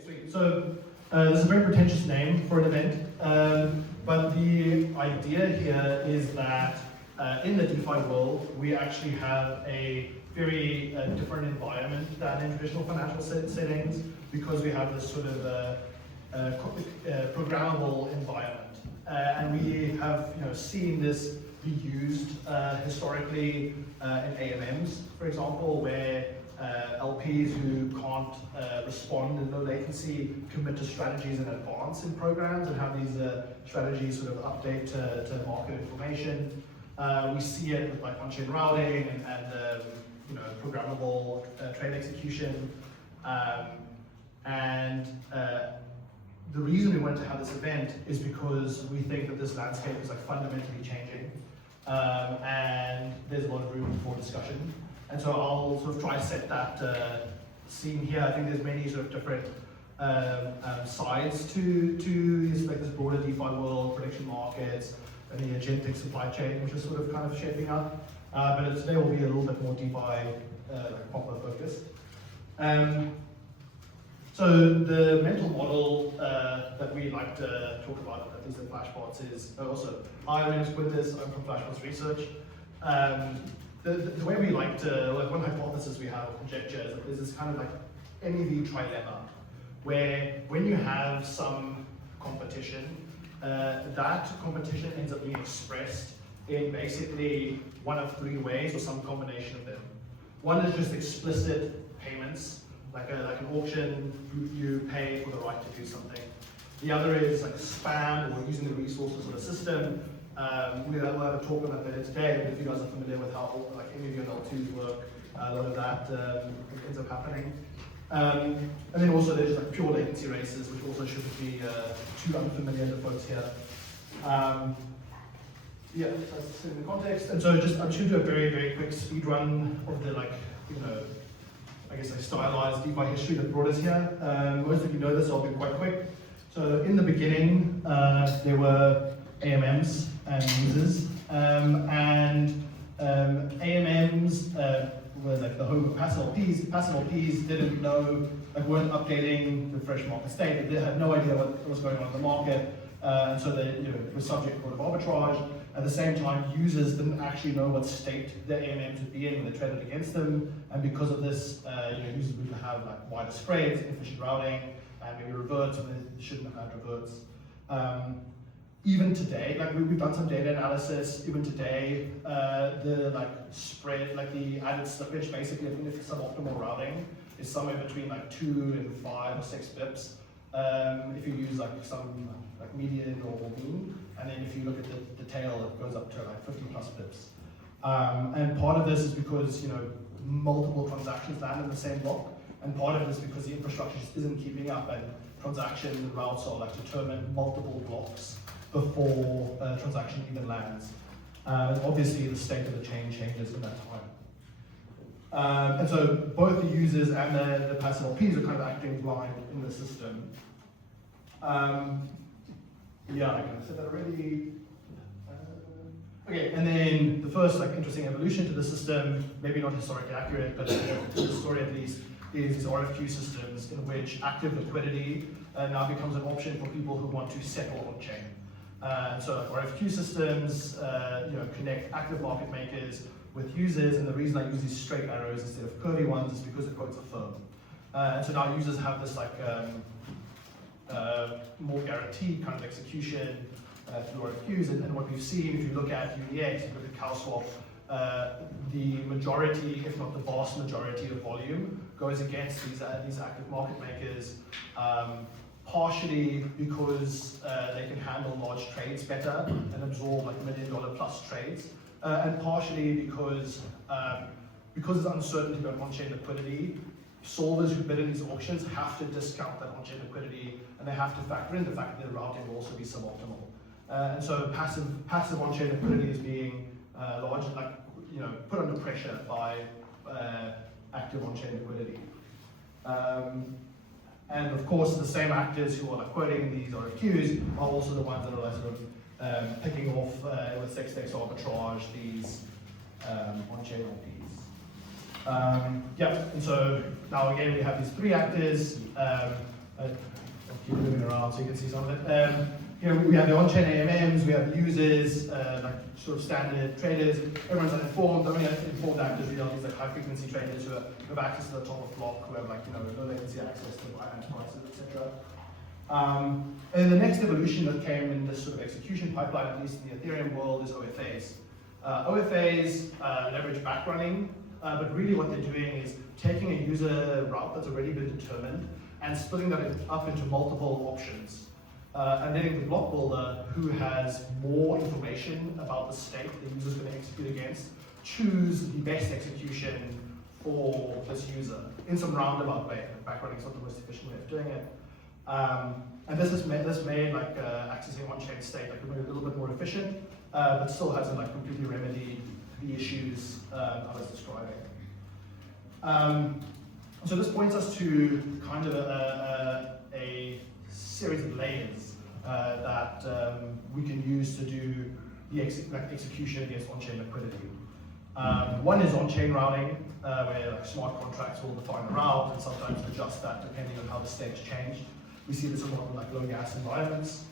Okay, sweet. So this is a very pretentious name for an event, but the idea here is that in the DeFi world, we actually have a very different environment than in traditional financial settings, because we have this sort of programmable environment, and we have seen this be used historically in AMMs, for example, where LPs who can't respond in low latency commit to strategies in advance in programs and have these strategies sort of update to market information. We see it with like on-chain routing and programmable trade execution. The reason we wanted to have this event is because we think that this landscape is like fundamentally changing, and there's a lot of room for discussion. And so I'll sort of try to set that scene here. I think there's many sort of different sides to this, like this broader DeFi world, prediction markets, and the agentic supply chain, which is sort of kind of shaping up. But today will be a little bit more DeFi like proper focused. So the mental model that we like to talk about, at least at Flashbots, is also, hi, my name is Quintus, I'm from Flashbots Research. The way we like to, like one hypothesis we have, or conjecture, is that there's this kind of like MEV trilemma, where when you have some competition, that competition ends up being expressed in basically one of three ways, or some combination of them. One is just explicit payments, like an auction, you pay for the right to do something. The other is like spam, or using the resources of the system. We'll have a talk on that later today, but if you guys are familiar with how like MEV and L2s work, a lot of that ends up happening. And then also there's like pure latency races, which also shouldn't be too unfamiliar to folks here. Yeah, that's in the context. And so I'm just going to do a very, very quick speed run of the I guess like stylized DeFi history that brought us here. Most of you know this, so I'll be quite quick. So in the beginning, there were AMMs and users, and AMMs were like the home of passive LPs. Passive LPs didn't know, like weren't updating the fresh market state. They had no idea what was going on in the market, and so they were subject to a lot of arbitrage. At the same time, users didn't actually know what state their AMMs would be in when they traded against them, and because of this, users would have like wider spreads, inefficient routing, and maybe reverts when they shouldn't have had reverts. Even today, like we've done some data analysis. Even today, the like spread, like the added slippage, basically, if it's suboptimal routing, is somewhere between like 2 and 5 or 6 bips. If you use like some like median or mean, and then if you look at the tail, it goes up to like 50 plus bips. And part of this is because multiple transactions land in the same block, and part of it is because the infrastructure just isn't keeping up, and transaction routes are like determined multiple blocks before a transaction even lands. And obviously the state of the chain changes in that time. And so both the users and the passive LPs are kind of acting blind in the system. Yeah, I kind of said that already. Okay, and then the first like interesting evolution to the system, maybe not historically accurate, but to the story at least, is these RFQ systems in which active liquidity now becomes an option for people who want to settle on chain. So RFQ systems connect active market makers with users, and the reason I use these straight arrows instead of curvy ones is because it quotes a firm. And so now users have this like more guaranteed kind of execution through RFQs, and what we've seen, if you look at UDX, if you look at CowSwap, the majority, if not the vast majority of volume goes against these active market makers, partially because they can handle large trades better and absorb like $1 million plus trades, and partially because there's uncertainty about on-chain liquidity. Solvers who bid in these auctions have to discount that on-chain liquidity, and they have to factor in the fact that their routing will also be suboptimal. And so passive on-chain liquidity is being largely put under pressure by active on-chain liquidity. And of course, the same actors who are like quoting these RFQs are also the ones that are like sort of picking off with stakes arbitrage these on-chain LPs. And so now again we have these three actors. I'll keep moving around so you can see some of it. Here we have the on-chain AMMs, we have users, like sort of standard traders. Everyone's uninformed. The only informed actors really are these like high-frequency traders who have access to the top of block, who have like low latency access to the finance prices, etc. And then the next evolution that came in this sort of execution pipeline, at least in the Ethereum world, is OFAs. OFAs leverage backrunning, but really what they're doing is taking a user route that's already been determined and splitting that up into multiple options. And letting the block builder, who has more information about the state the user is going to execute against, choose the best execution for this user in some roundabout way. Backrunning is not the most efficient way of doing it. And this made like accessing on-chain state like a little bit more efficient, but still hasn't like completely remedied the issues I was describing. So this points us to kind of a series of layers that we can use to do the execution against on-chain liquidity. One is on-chain routing, where like smart contracts will define a route and sometimes adjust that depending on how the state's changed. We see this a lot in like low gas environments.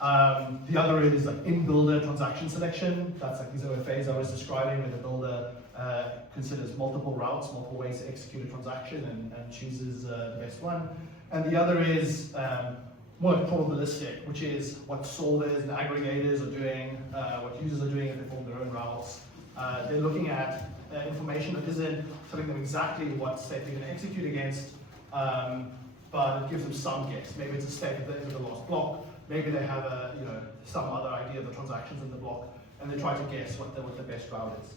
The other is like in-builder transaction selection. That's like these OFAs I was describing, where the builder considers multiple routes, multiple ways to execute a transaction and chooses the best one. And the other is more probabilistic, which is what solvers and aggregators are doing, what users are doing if they form their own routes. They're looking at information that isn't telling them exactly what state they're going to execute against, but it gives them some guess. Maybe it's a state at the end of the last block. Maybe they have some other idea of the transactions in the block, and they try to guess what the best route is.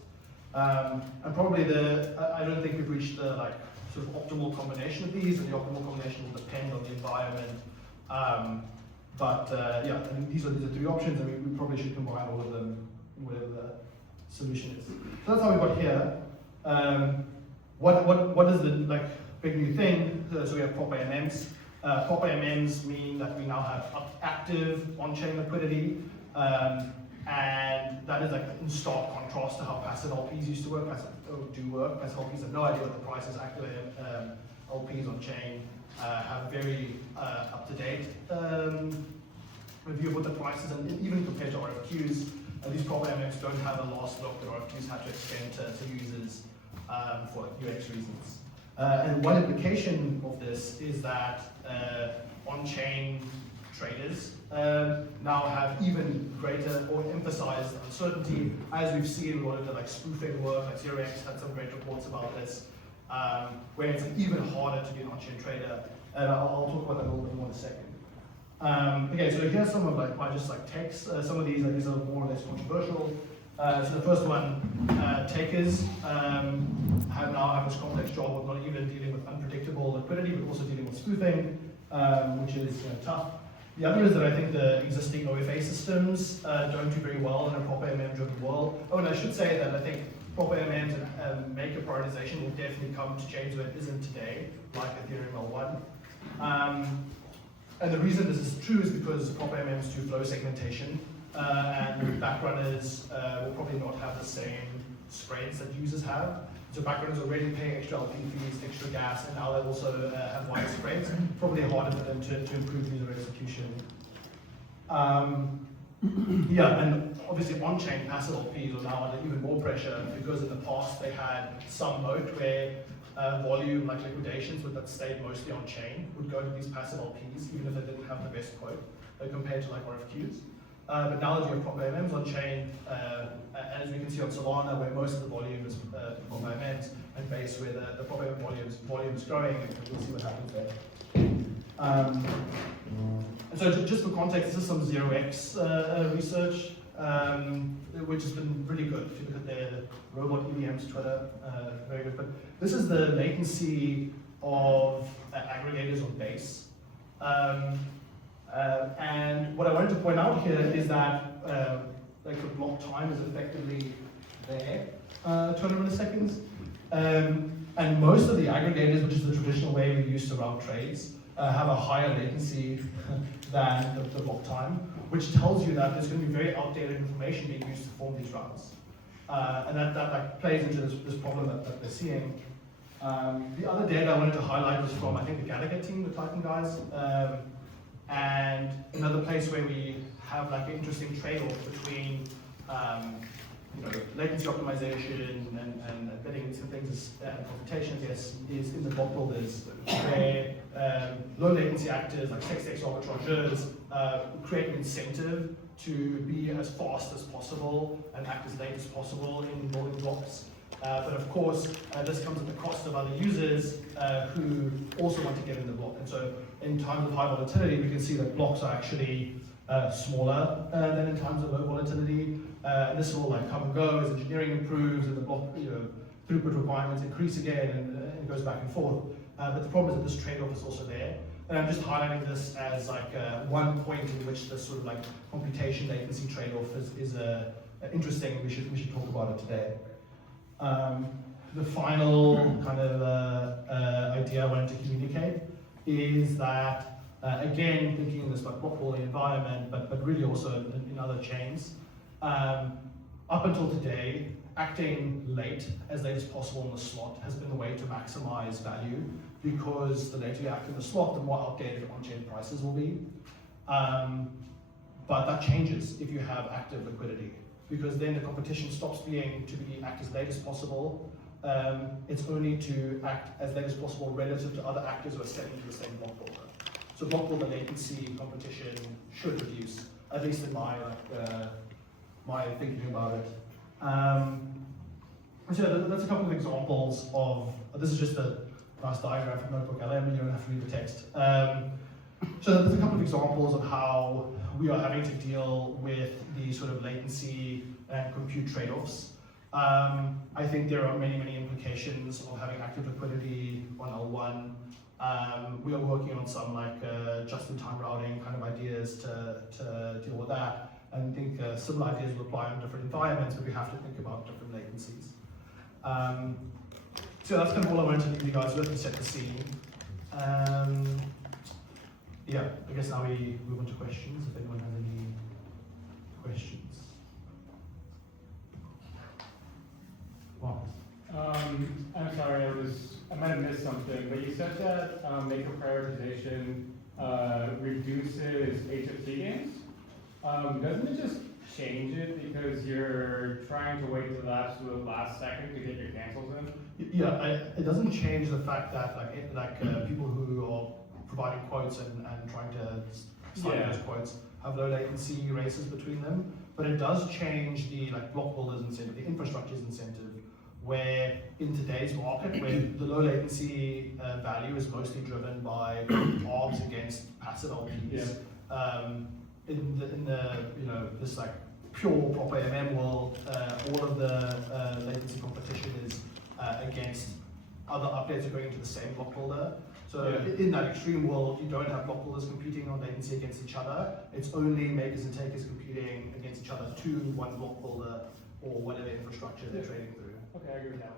And probably I don't think we've reached the like sort of optimal combination of these, and the optimal combination will depend on the environment. Yeah, I mean, these are three options, and we probably should combine all of them, whatever the solution is. So that's how we got here. What is the like big new thing? So we have prop AMMs. Prop AMMs mean that we now have active on-chain liquidity, and that is like in stark contrast to how passive LPs used to work. Passive LPs have no idea what the price is. Active LPs on chain have very up-to-date review of what the price is, and even compared to RFQs, these prop AMMs don't have a last look that RFQs have to extend to users for UX reasons. And one implication of this is that on-chain traders now have even greater or emphasized uncertainty, as we've seen a lot of the like spoofing work. Like 0x had some great reports about this, where it's even harder to be an on-chain trader. And I'll talk about that a little bit more in a second. Okay, so here's some of like my just like takes. Some of these are more or less controversial. So the first one, takers have this complex job of not even dealing with unpredictable liquidity, but also dealing with spoofing, which is tough. The other is that I think the existing OFA systems don't do very well in a prop AMM-driven world. Oh, and I should say that I think prop AMMs and maker prioritization will definitely come to chains where it isn't today, like Ethereum L1. And the reason this is true is because prop AMMs do flow segmentation, and backrunners will probably not have the same spreads that users have. So backrunners already pay extra LP fees, extra gas, and now they also have wide spreads. Probably harder for them to improve user execution. Yeah, and obviously on-chain passive LPs are now under even more pressure because in the past they had some moat where volume like liquidations that stayed mostly on-chain would go to these passive LPs even if they didn't have the best quote compared to like RFQs. But now that you have prop AMMs on-chain, and as we can see on Solana, where most of the volume is prop AMMs, and Base where the prop AMM volume is growing, and we'll see what happens there. And so just for context, this is some 0x research, which has been really good. If you look at the robot EVM's Twitter, very good. But this is the latency of aggregators on Base. And what I wanted to point out here is that like the block time is effectively there, 200 milliseconds. And most of the aggregators, which is the traditional way we use to route trades, have a higher latency than the block time, which tells you that there's going to be very outdated information being used to form these routes. And that like, plays into this problem that they're seeing. The other data I wanted to highlight was from, I think, the Gallagher team, the Titan guys. And another place where we have like an interesting trade-off between latency optimization and betting into things and computation, I guess, is in the block builders, where low latency actors like sex arbitrageurs create an incentive to be as fast as possible and act as late as possible in building blocks. But of course, this comes at the cost of other users who also want to get in the block. And so in times of high volatility, we can see that blocks are actually smaller than in times of low volatility. And this will like come and go as engineering improves and the block throughput requirements increase again, and it goes back and forth. But the problem is that this trade-off is also there. And I'm just highlighting this as like one point in which this sort of like computation latency trade-off is interesting. We should talk about it today. The final kind of idea I wanted to communicate is that, again, thinking in this like block building environment, but really also in other chains, up until today, acting as late as possible in the slot has been the way to maximize value, because the later you act in the slot, the more outdated on-chain prices will be. But that changes if you have active liquidity, because then the competition stops being to act as late as possible. It's only to act as late as possible relative to other actors who are stepping into the same block builder. So block builder latency competition should reduce, at least in my thinking about it. So that's a couple of examples of, this is just a nice diagram from Notebook LM, you don't have to read the text. So there's a couple of examples of how we are having to deal with the sort of latency and compute trade-offs. I think there are many implications of having active liquidity on L1. We are working on some like just-in-time routing kind of ideas to deal with that. And I think similar ideas will apply in different environments, but we have to think about different latencies. So that's kind of all I wanted to leave you guys with to set the scene. Yeah, I guess now we move on to questions, if anyone has any questions. Wow. I'm sorry, I might have missed something, but you said that maker prioritization reduces HFT gains. Doesn't it just change it because you're trying to wait to the absolute last second to get your cancels in? Yeah, it doesn't change the fact that people who are providing quotes and trying to sign those quotes have low latency races between them, but it does change the block builders incentive, the infrastructure's incentive, where in today's market, where the low latency value is mostly driven by arbs against passive LPs. In the this pure proper MM world, all of the latency competition is against other updates are going into the same block builder. So in that extreme world, you don't have block builders competing on latency against each other. It's only makers and takers competing against each other to one block builder or whatever infrastructure they're trading through. Okay, I agree with that.